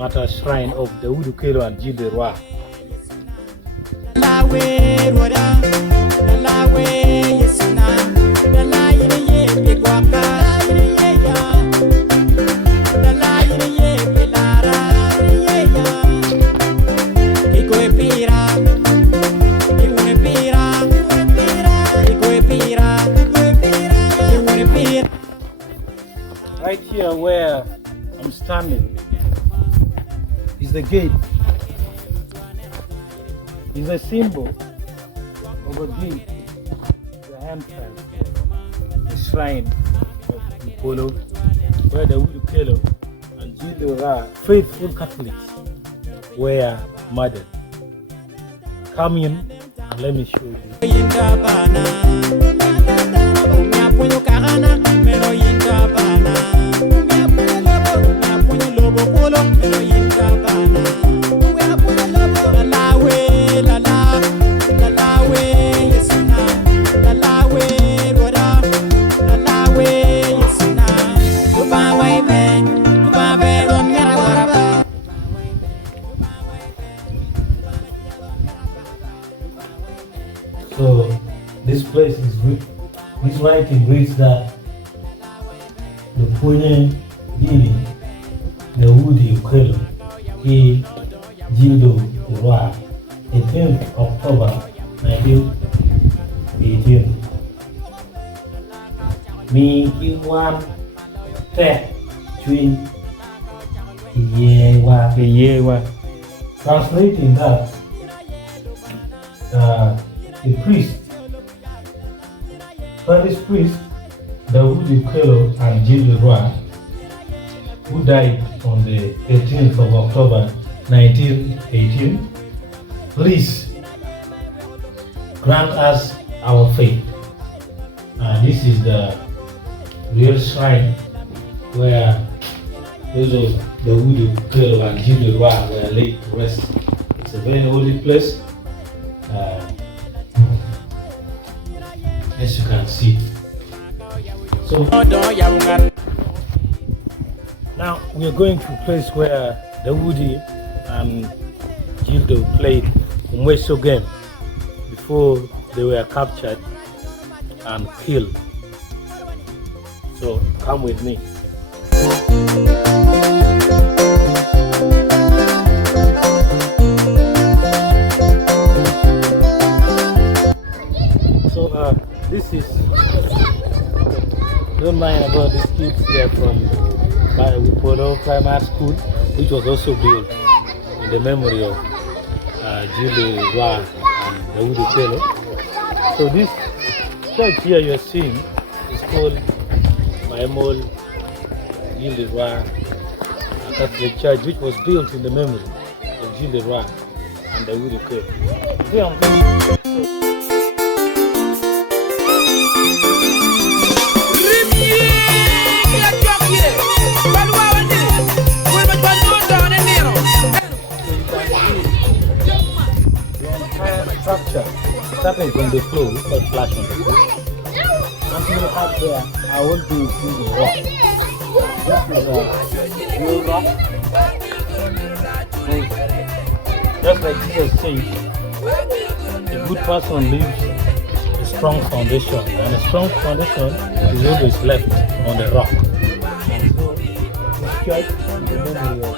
Martyrs shrine of the Okello and Jildo. Right here where I'm standing is the gate. It's a symbol of a gate, the entrance, the shrine of Wipolo, where the Okello and Jildo faithful Catholics were murdered. Come in and let me show you. So this place is this writing reads that the Pune Gini, the Woody Okello, he Jildo, Irwa, 18th October 1918. Me Iwan Te Twin Yewa. Translating that, the priest, Spanish priest, Daudi Okello and Jildo, who died on the 18th of October 1918, please grant us our faith. This is the real shrine where those of Daudi Okello and Jildo were laid to rest. It's a very holy place. As you can see. So now we are going to a place where Daudi and Jildo played Umweso game before they were captured and killed. So come with me. So this is, don't mind about these kids here from Wipolo Primary School, which was also built in the memory of Jildo and Daudi Okello. So this church here you're seeing is called Jildo Catholic Church, which was built in the memory of Jildo and Daudi Okello. Structure starting from the floor, or flash on the floor. Until up there, I want to see the rock. This is a real rock. Just like Jesus said, a good person leaves a strong foundation, and a strong foundation is always left on the rock. And so, this church is the memory of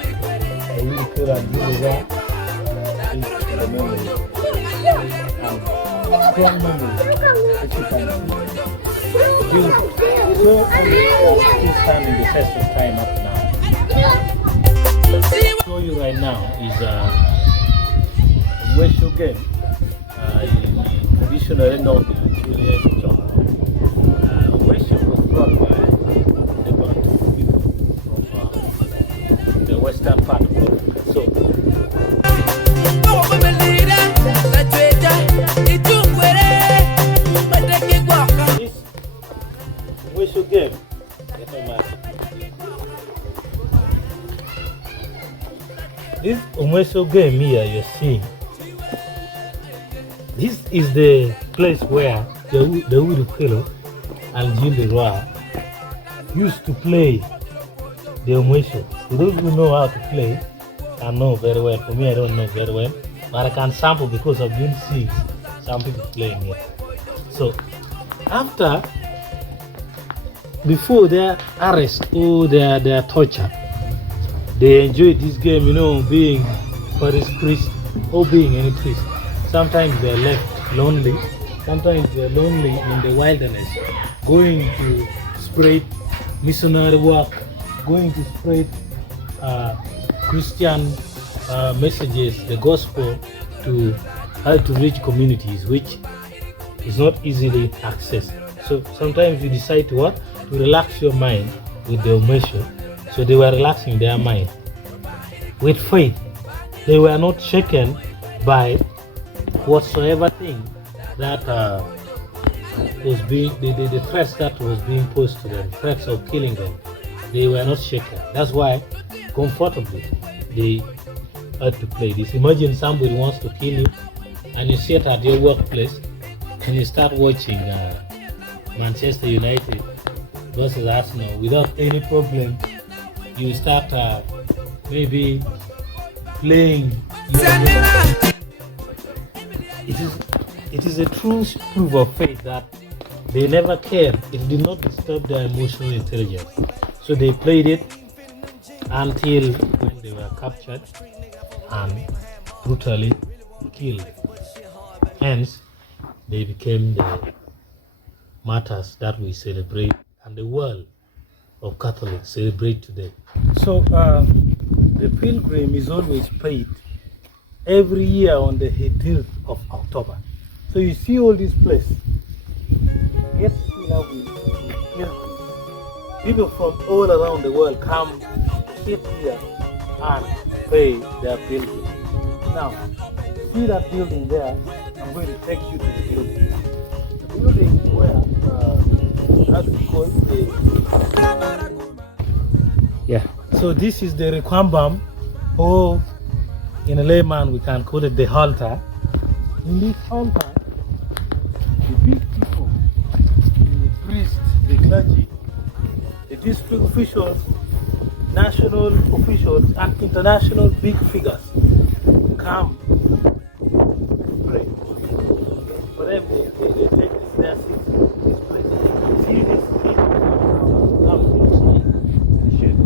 the Okello and Jildo is the memory. Strong memory that you can see. So this time in the test of time up now. What I'll show you right now is a Wesho game. Traditionally known as Julius Chope. Wesho was brought by the Batuku people from the western part of Africa. So Wesho game. This Umweso game here you're seeing, this is the place where the Okello and Jildo used to play the Umweso. For those who know how to play, can know very well. For me, I don't know very well, but I can sample because I've been seeing some people playing it. So before their arrest or their torture, they enjoyed this game, being forest priest or being any priest. Sometimes they're left lonely. Sometimes they're lonely in the wilderness, going to spread missionary work, going to spread Christian messages, the gospel, to how to reach communities, which is not easily accessed. So sometimes you decide to relax your mind with the measure. So they were relaxing their mind with faith. They were not shaken by whatsoever thing that was being the threats that was being posed to them, threats of killing them. They were not shaken. That's why comfortably they had to play this. Imagine somebody wants to kill you and you sit at your workplace and you start watching Manchester United versus Arsenal without any problem. You start maybe playing. It is a true proof of faith that they never cared. It did not disturb their emotional intelligence. So they played it until when they were captured and brutally killed. Hence, they became the martyrs that we celebrate and the world of Catholics celebrate today. So the pilgrim is always paid every year on the 18th of October. So you see all this place get filled up with pilgrims. People from all around the world come sit here and pay their pilgrim. Now, see that building there? I'm going to take you to the building. The building where that's called yeah. So this is the requambum, or in a layman we can call it the altar. In this altar, the big people, the priests, the clergy, the district officials, national officials, and international big figures come pray. For them, they take their seats in this place. See this come inside the shed.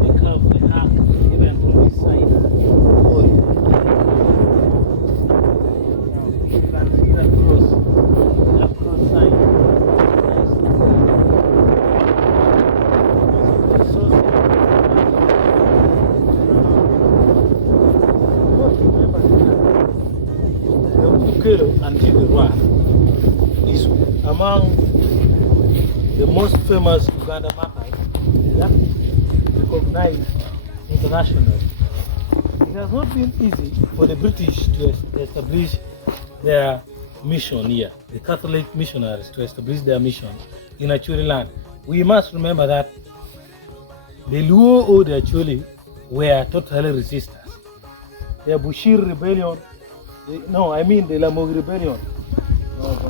They come, they hug, even from this side. Oh, you can see that cross sign. Okello and Irwa is among the most famous Ugandan martyrs that recognized internationally. It has not been easy for the British to establish their mission here, the Catholic missionaries to establish their mission in Acholi land. We must remember that the Luo or the Acholi were totally resistors. The Bushir rebellion, the Lamogi rebellion of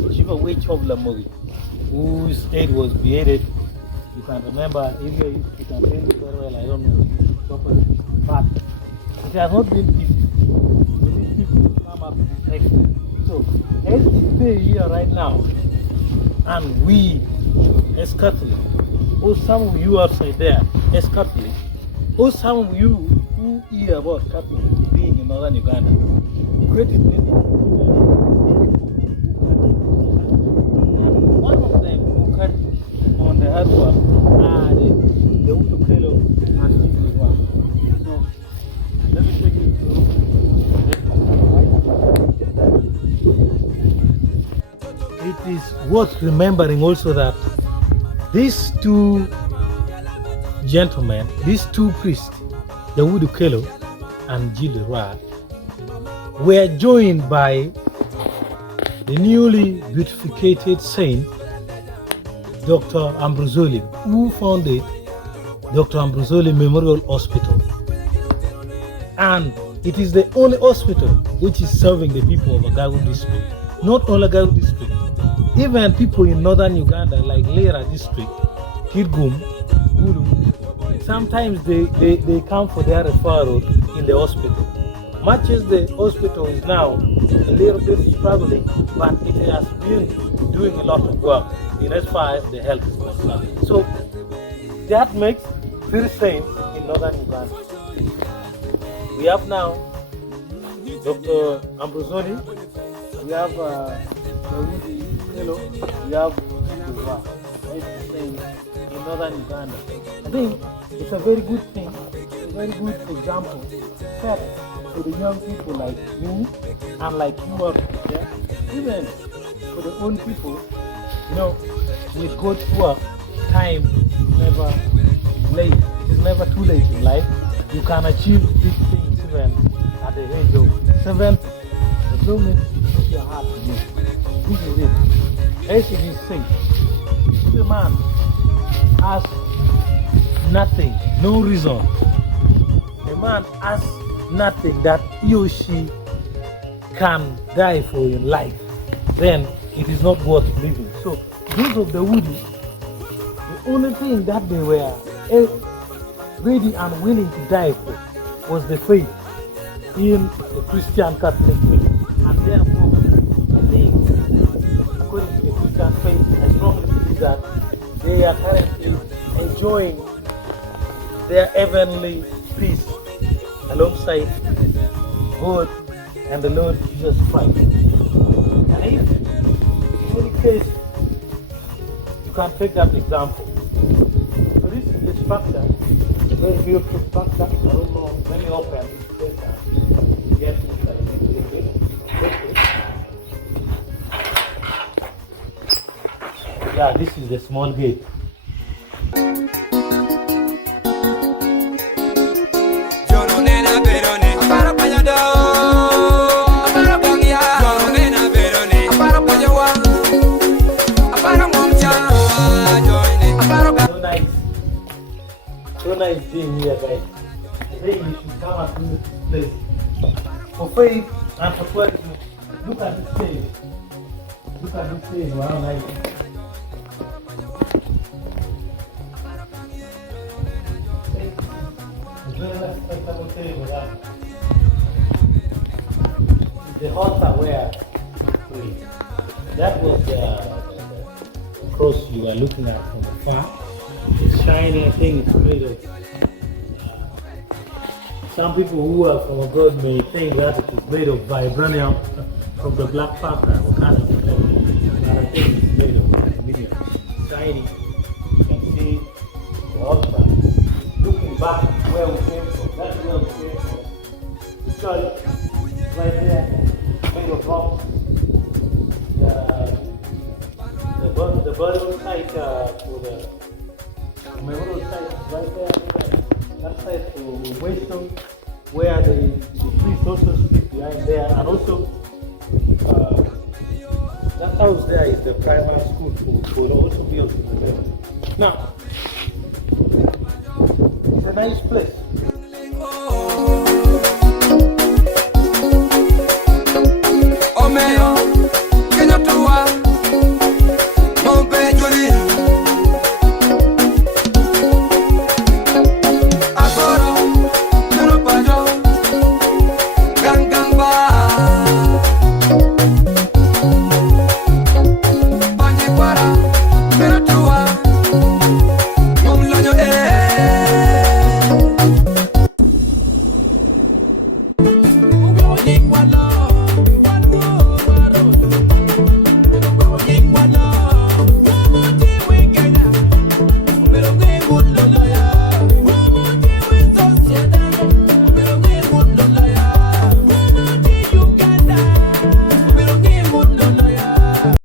the chief of witch of Lamogi, whose head was beheaded. You can remember, if you can tell me very well, I don't know properly, but it has not been easy for these people to come up to this extent. So, as we stay here right now, and we as Catholics, or some of you outside there as Catholics, or some of you who hear about Catholics being in northern Uganda, credit me. And one of them who cut on the Irwa are the Okello and Irwa. So let me take you through. It is worth remembering also that these two gentlemen, these two priests, the Okello and Jildo, were joined by the newly beatificated saint, Dr. Ambrosoli, who founded Dr. Ambrosoli Memorial Hospital. And it is the only hospital which is serving the people of Agagu district. Not only Agagu district, even people in northern Uganda like Lera district, Kirgum, Gulu, sometimes they come for their referral in the hospital. Much as the hospital is now a little bit struggling, but it has been doing a lot of work in as far as the health is concerned. So that makes very sense in northern Uganda. We have now Dr. Ambrosoni, we have Daudi, Okello, we have Irwa. It's the same in northern Uganda. I think it's a very good thing, a very good example set for the young people like me and like you are, yeah? Even for the old people, you know, with God's work, time is never late. It is never too late in life. You can achieve big things even at the age of 70. The moment you put your heart to it. This is it. As it is said, if a man has nothing, no reason, a man has nothing that he or she can die for in life, then it is not worth living. So those of the Woody, the only thing that they were ready and willing to die for was the faith in the Christian Catholic faith. And therefore, I think, according to the Christian faith, I strongly believe that they are currently enjoying their heavenly peace alongside God and the Lord Jesus Christ. And if, in any case, you can take that example. So this is the structure, a very beautiful structure. I don't know, very open. Get inside. Yeah, this is the small gate. So nice being here, guys. I think you should come and do this place. For faith and for tourism, look at this stage. Look at this stage, wow, nice. It's very respectable table, right? The altar where we, that was the cross you are looking at from afar. It's shiny, I think it's made of. Some people who are from abroad may think that it is made of vibranium from the Black Panther or kind of thing. But I think it's made of aluminium. Shiny. You can see the altar. Looking back where we came from, that's where we came from. The church right there, made of rocks. The burial site for the memorial site right there, that site for Western, where the priests also sleep behind there, and also that house there is the primary school for also built in the middle. Now, it's a nice place.